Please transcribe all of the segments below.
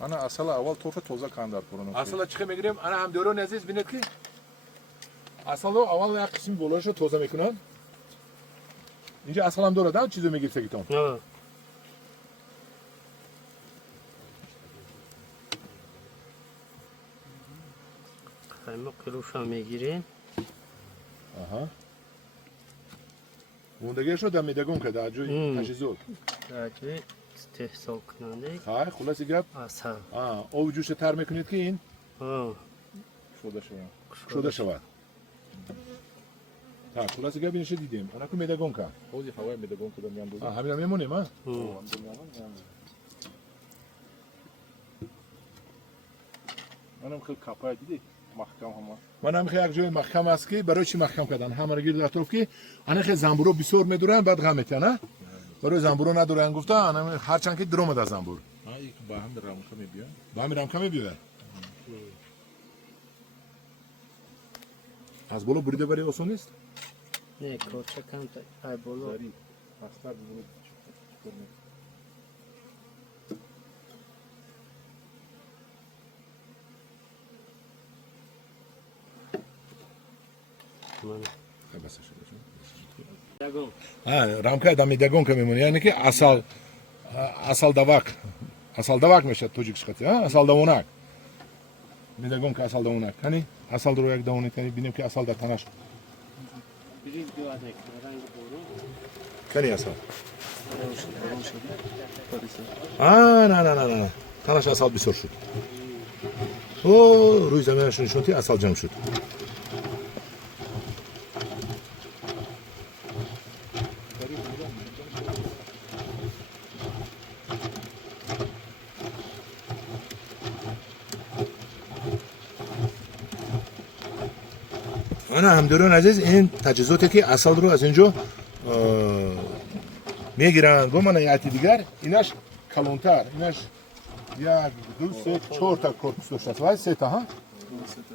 Ana asala aval torta toza kandar porunu. Asala çıkamayacağım. Ana hem diyorum aziz binet ki. Asala aval ya kısmı bolaşa toza mekunan. İnce asalam doğrudan çizime girsek tamam. Evet. Kaymak kiloşa میگیریم. Aha. Bunda geço da medagon kada acı taşızol. درجه استحصال کننده Hay, خلاص gap. اصل. O vücudu terme kunit ki in. آه. Şurada şu an. Şurada şava. Ha, خلاص gap inşe dedim. Ana ku medagon ka. Ozi havaya medagon kadar yan dozu. Ha, hamile memnunum ha. Anam kıl kapaya dedi. Mahkam ama. من هم خیلی جای محکم است که برای چی محکم کردن همه رو گیر در اطراف که آنها خیلی زنبور رو بسیار میدورن بعد غم میکنن برای زنبور رو ندورن گفته آنها هرچند که درم از زنبور Ha ilk baham da ramka mı diyor? با میرم کمی بیار از بالا بریده برای آسان نیست نه کوچه کم تا ای بولو. Zari. Aslar bunu çıkarmıyor. من. بس شده دگم. رامکا دمی دگون که میمونه یعنی که اصل دوک میشه توجیک شکتی اصل دوونک میدگون که اصل دوونک هنی اصل رو یک دوونک کنی بینیم که اصل در تنش بیریم دو ادک رنگ بورو. کنی اصل نه تنش اصل بسر شد او روی زمینشون شدی اصل جمع شد انا همداران عزیز این تجهیزاتی که اصل رو از اینجا میگیرن با من یعتی دیگر اینش کلانتر اینش یک دو سه چهار تا کورپوس داشته است وای سه تا ها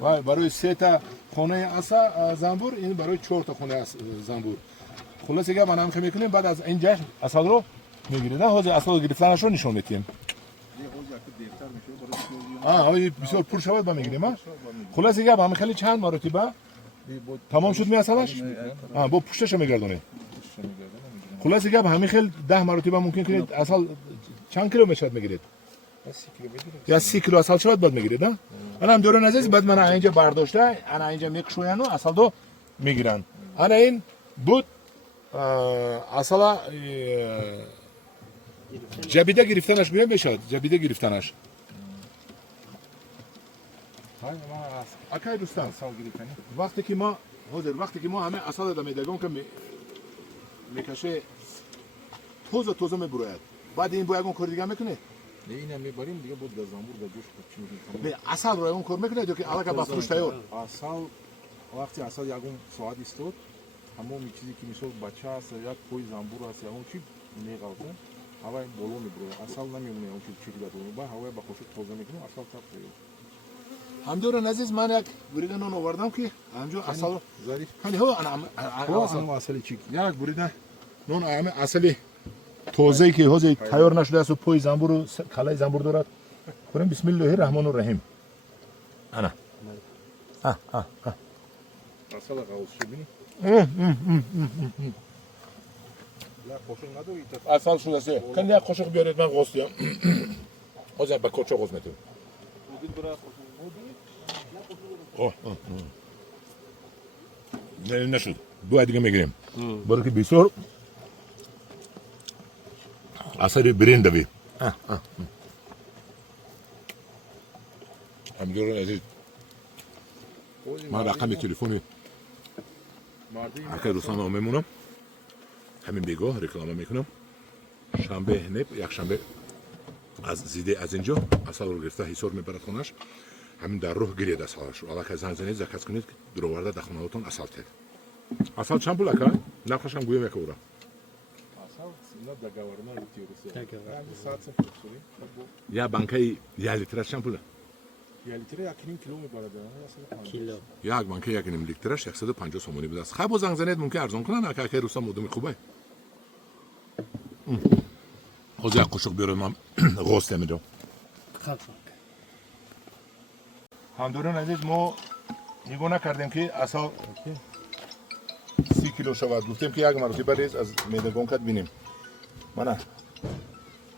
وای برای سه تا خانه اصل زنبور این برای چهار تا خانه زنبور خلاصه که من هم که میکنیم بعد از اینجا اصل رو میگیرید حاضر اصل رو گرفتنش رو نشون میدیم هایی بسیار پر شود با میگیریم ها خلاصه که همه خیلی چند مرتبه تمام شد می اصلش با پوشتش میگردونه خلاصه که همین خیلی 10 مرتبه ممکن کنید اصل چند کیلو میشد میگیرید یا 30 کیلو اصل شد بعد میگیرید نه انا هم دوران عزیز بعد من اینجا برداشته انا اینجا میکشوین و اصل دو میگیرن انا این بود اصلا جبیده گرفتنش میگم بشد جبیده گرفتنش اکای دوستان وقتی که ما همه اصل دم میدگم که میکشه توزه میبراید بعد این باید اون کار دیگه میکنه Ne yine mi barayım diye bu da zambur da coş kapçını. نه اصل رو اون کار میکنه که علاقه با فروش تیار Asal vakti asal yagun saat istot. Hamam çizi ki misal bacha asa ya koy zambur asa ya onun ne kaldı? Hava bolu mu bro? Asal ne mi onun çiğ da bunu ba hava bakışı toza mekini asal tapıyor. همدوران عزیز من یک بریده نان آوردم که همجا اصل Zarif. hani هو انا Asal asali çiğ. یک بریده نان همه اصلی توزه‌ای که حوزه تیار نشده است و پای زنبور و کلای زنبور دارد کنیم بسم الله الرحمن الرحیم انا Asal kavus şu bini. La koşun adı ita. اصل شده سه کنید یک قاشق بیارید من غوستیم حوزه با کوچه غوز میتونم نشد دو دیگه میگیریم برای که بسیار اثر برنده بی همجوران عزیز من رقم تلفنی اکر روزنامه ها میمونم همین بگاه رکلامه میکنم شنبه نب یک شنبه از زیده از اینجا اصل رو گرفته حسار میبرد خونش همین در روح گرید اصلش رو علاقه زن زنید زکات کنید که دروارده در خونهاتون اصل تید اصل چند پول اکا؟ نخوشم گویم یک اورا Asal sınır da gavarına bitiyoruz. Yani saat sıfır sorayım. یا بانکای یا لیتر چند پوله؟ Ya litre ya kilo mu barada? کیلو. یک بانکای یک نیم لیترش 150 سومونی بود است خب زنگ زنید ممکن ارزان کنن اکا روسا مودم خوبه حوزه قشق بیارم من غوسته میدم خلق همداران عزیز ما نگاه نکردیم که اصلا 30 کیلو شود. گفتیم که یک مرتبه ریز از میدگان کد بینیم. منه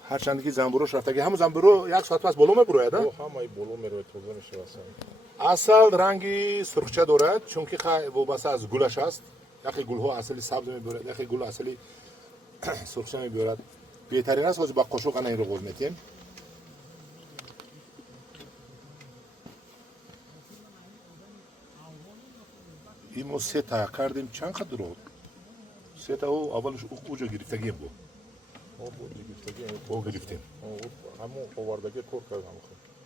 هر چندی که زنبوروش رفته که همون زنبورو یک ساعت پس بالا میبروید. او همه بالا میره توزه میشه اصلا. اصل رنگی سرخچه دارد چون که وابسته از گلش است. یکی گلها اصلی سبز میبرد، یکی گل اصلی سرخچه میبرد. بهترین است با قاشق این رو غوز میتیم. این ما 3 تا کردیم چند قدر رو؟ 3 تا او اولش اوجا گرفتگیم بود. او بود گرفتگی. او گرفتیم. همون آوردگی کار کرد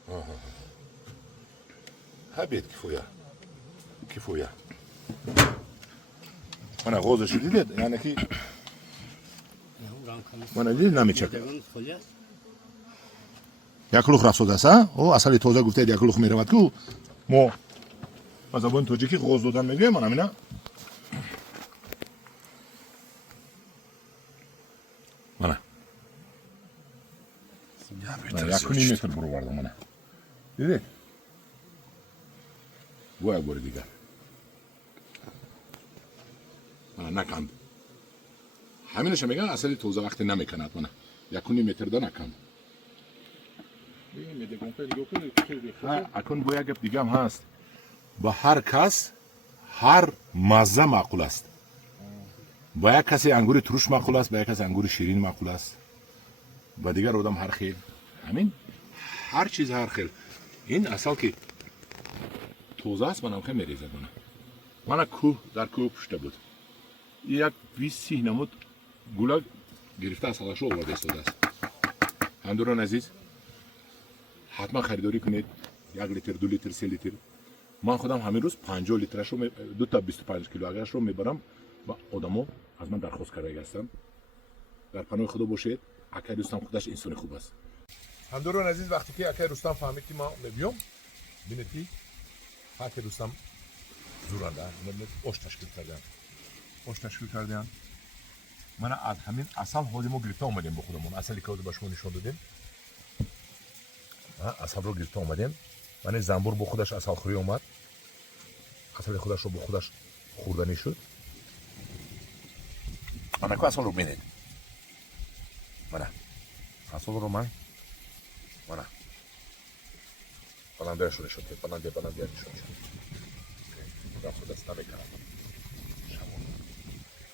همون. هبید کفویا. من غوزش دیدید یعنی که من دیدید نمیچکه. یک لوخ رفت است او اصلی توزه گفته یک لوخ میرود که ما از زبان توجیکی غوز دادن میگه من همینا من یک کنی متر برو بردم من دیدید گوه باری دیگر من نکند همینش میگن اصلی توزه وقتی نمیکند من یک کنی متر دا نکند اکن با یک گپ دیگه هم هست با هر کس هر مزه معقول است با یک کسی انگور ترش معقول است با یک کسی انگور شیرین معقول است با دیگر آدم هر خیل همین هر چیز هر خیل این اصل که توزه است منم که میریزد من کوه در کوه پشته بود یک 20 نمود گولا گرفته اصلش رو آورده استاده است همداران عزیز حتما خریداری کنید 1 لیتر 2 لیتر 3 لیتر من خودم همین روز 50 لیترش رو 2 تا 25 کیلو اگرش رو میبرم و آدمو از من درخواست کرده هستم در پناه خدا باشید اکای رستم خودش انسان خوب است همداران عزیز وقتی که اکای رستم فهمید که ما میبیام ببینید که اکای رستم زورنده آش تشکیل کردن من از همین اصل حالی گرفته اومدیم به خودمون اصلی که به شما نشون دادیم اصل رو گرفته اومدیم من زنبور با خودش اصل خوری اومد اصل خودش رو با خودش خوردنی شد من که اصل رو بینید من اصل رو من پلنده شده شد پلنده شد خدا خودست نمیکنم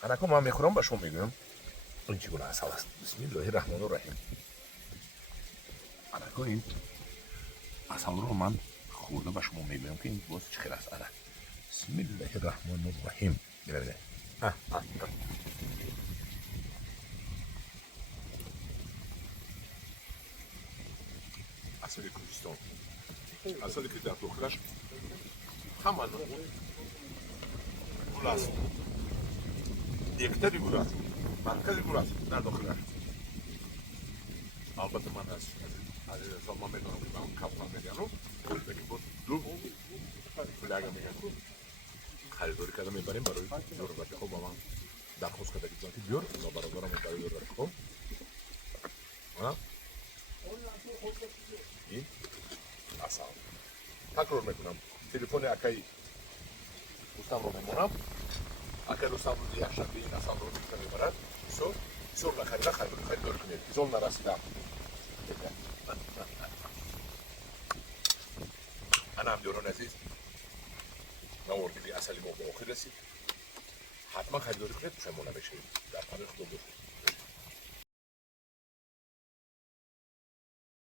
انا که من میخورم به شما میگم این چگونه اصل است بسم الله الرحمن الرحیم انا که این اصل رو من خورده به شما میگم که این باز چه خیر است انا بسم الله الرحمن الرحیم ببینید اصل کوهستان اصل که در داخلش همان گل است یکتری گل است مرکزی گل است در داخلش البته من از سالمان میدونم که من کپلان میگنم گل بگیم بود دو فلاگه میگن خریداری کردم میبریم برای جور بچه ها با من درخواست کرده که بیار اونا برادرم برای داره کن این اصلا تکرار میکنم تلفن اکای رستم رو میمونم اکای رستم رو یک شب این اصلا رو میبرد بسیار خریداری کنید بسیار نرسیدم انا همداران عزیز نوردی اصلی ما به آخر رسید حتما خریداری کنید شما نمیشه در پناه خدا